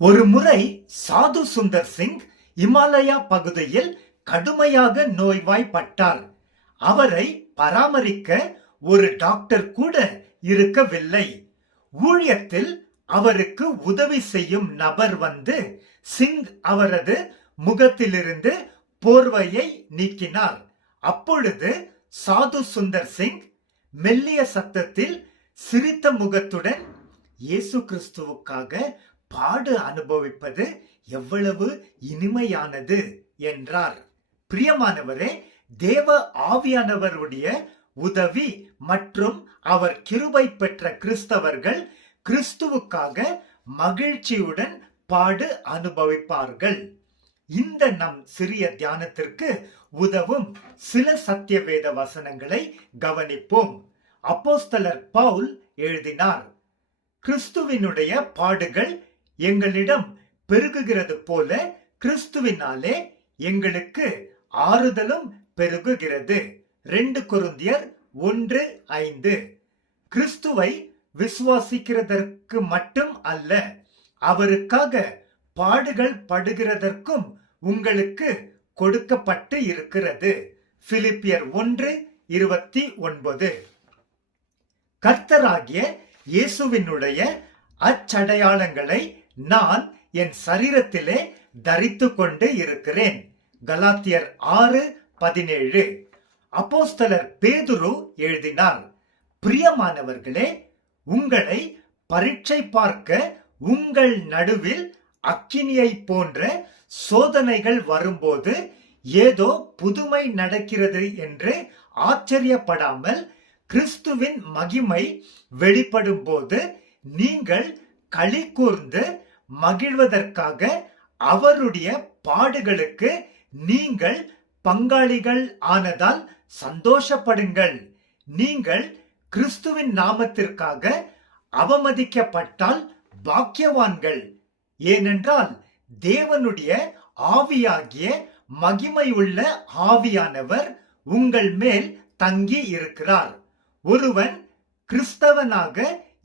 ஒரு முறை சாது சுந்தர் சிங் இமாலயா பகுதியில் கடுமையாக நோய்வாய்ப்பட்டார். அவரை பராமரிக்க ஒரு டாக்டர் கூட இருக்கவில்லை. ஊழியத்தில் அவருக்கு உதவி செய்யும் நபர் வந்து சிங் அவரது முகத்திலிருந்து போர்வையை நீக்கினார். அப்பொழுது சாது சுந்தர் சிங் மெல்லிய சத்தத்தில் சிரித்த முகத்துடன், இயேசு கிறிஸ்துவுக்காக பாடு அனுபவிப்பது எவ்வளவு இனிமையானது என்றார். பிரியமானவரே, தேவ ஆவியானவருடைய உதவி மற்றும் அவர் கிருபை பெற்ற கிறிஸ்தவர்கள் கிறிஸ்துவுக்காக மகிழ்ச்சியுடன் பாடு அனுபவிப்பார்கள். இந்த நம் சிறிய தியானத்திற்கு உதவும் சில சத்தியவேத வசனங்களை கவனிப்போம். அப்போஸ்தலர் பவுல் எழுதினார், கிறிஸ்துவினுடைய பாடுகள் எங்களிடம் பெருகுகிறது போல கிறிஸ்துவினாலே எங்களுக்கு ஆறுதலும் பெருகுகிறது. 2 கொரிந்தியர் 1:5. கிறிஸ்துவை விசுவாசிக்கிறதற்கு மட்டும் அல்ல, அவருக்காக பாடுகள் படுகிறதற்கும் உங்களுக்கு கொடுக்கப்பட்டு இருக்கிறது. பிலிப்பியர் 1:29. கர்த்தராகிய இயேசுவினுடைய அச்சடையாளங்களை நான் என் சரீரத்திலே தரித்து கொண்டு இருக்கிறேன். கலாத்தியர் 6:17. அப்போஸ்தலர் பேதுரு எழுதினார், பிரியமானவர்களே, உங்களை பரீட்சை பார்க்க உங்கள் நடுவில் அக்கினியை போன்ற சோதனைகள் வரும்போது ஏதோ புதுமை நடக்கிறது என்று ஆச்சரியப்படாமல் கிறிஸ்துவின் மகிமை வெளிப்படும் போது நீங்கள் களி கூர்ந்து மகிழ்வதற்காக அவருடைய பாடுகளுக்கு நீங்கள் பங்காளிகள் ஆனதால் சந்தோஷப்படுங்கள். நீங்கள் கிறிஸ்துவின் நாமத்திற்காக அவமதிக்கப்பட்டால் பாக்கியவான்கள். ஏனென்றால் தேவனுடைய ஆவியாகிய மகிமையுள்ள ஆவியானவர் உங்கள் மேல் தங்கி இருக்கிறார். ஒருவன் கிறிஸ்தவனாக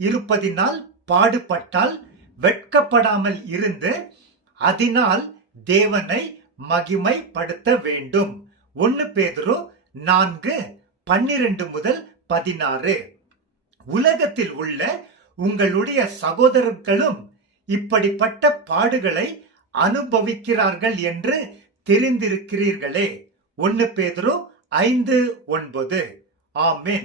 இருப்பதினால் பாடுபட்டால் வெட்கப்படாமல் இருந்து அதனால் தேவனை மகிமைப்படுத்த வேண்டும். 1 பேதுரு 4:12-16. உலகத்தில் உள்ள உங்களுடைய சகோதரர்களும் இப்படிப்பட்ட பாடுகளை அனுபவிக்கிறார்கள் என்று தெரிந்திருக்கிறீர்களே. 1 பேதுரு 5:9. ஆமென்.